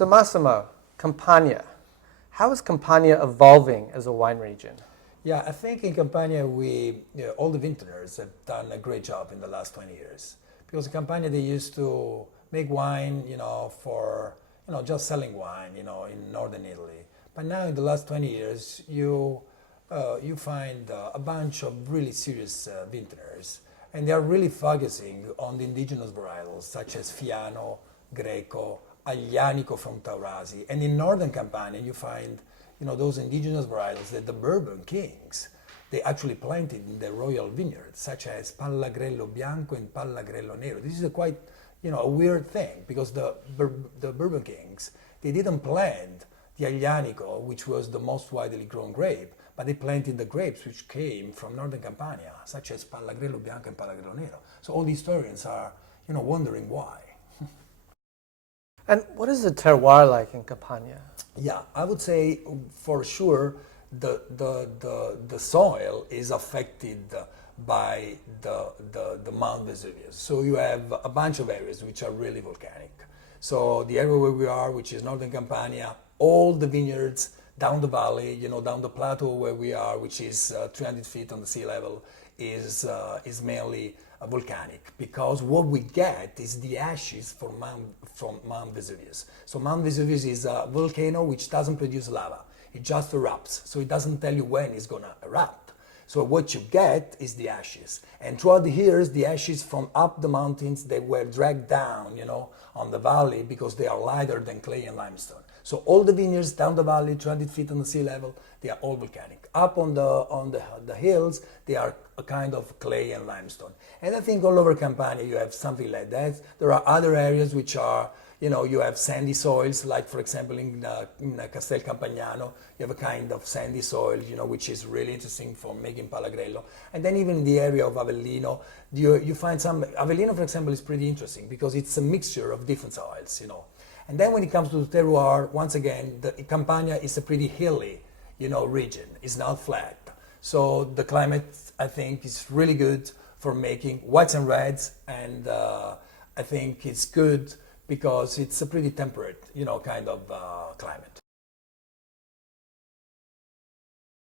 So Massimo, Campania. How is Campania evolving as a wine region? Yeah, I think in Campania all the vintners have done a great job in the last 20 years. Because in Campania they used to make wine, for just selling wine, in northern Italy. But now in the last 20 years, you find a bunch of really serious vintners, and they are really focusing on the indigenous varietals such as Fiano, Greco, Aglianico from Taurasi, and in northern Campania you find those indigenous varietals that the Bourbon kings they actually planted in the royal vineyards, such as Pallagrello Bianco and Pallagrello Nero. This is a quite a weird thing because the Bourbon kings they didn't plant the Aglianico, which was the most widely grown grape, but they planted the grapes which came from northern Campania, such as Pallagrello Bianco and Pallagrello Nero. So all the historians are wondering why. And what is the terroir like in Campania? Yeah, I would say for sure the soil is affected by the Mount Vesuvius. So you have a bunch of areas which are really volcanic. So the area where we are, which is northern Campania, all the vineyards down the valley, down the plateau where we are, which is 300 feet on the sea level, is mainly volcanic, because what we get is the ashes from Mount Vesuvius. So Mount Vesuvius is a volcano which doesn't produce lava. It just erupts. So it doesn't tell you when it's going to erupt. So what you get is the ashes. And throughout the years, the ashes from up the mountains, they were dragged down, on the valley because they are lighter than clay and limestone. So all the vineyards down the valley, 200 feet on the sea level, they are all volcanic. Up on the hills, they are a kind of clay and limestone. And I think all over Campania you have something like that. There are other areas which are, you have sandy soils, like for example in Castel Campagnano, you have a kind of sandy soil, which is really interesting for making Pallagrello. And then even in the area of Avellino, you find some, Avellino for example is pretty interesting because it's a mixture of different soils, And then when it comes to the terroir, once again, the Campania is a pretty hilly, region. It's not flat. So the climate, I think, is really good for making whites and reds, and I think it's good because it's a pretty temperate, kind of climate.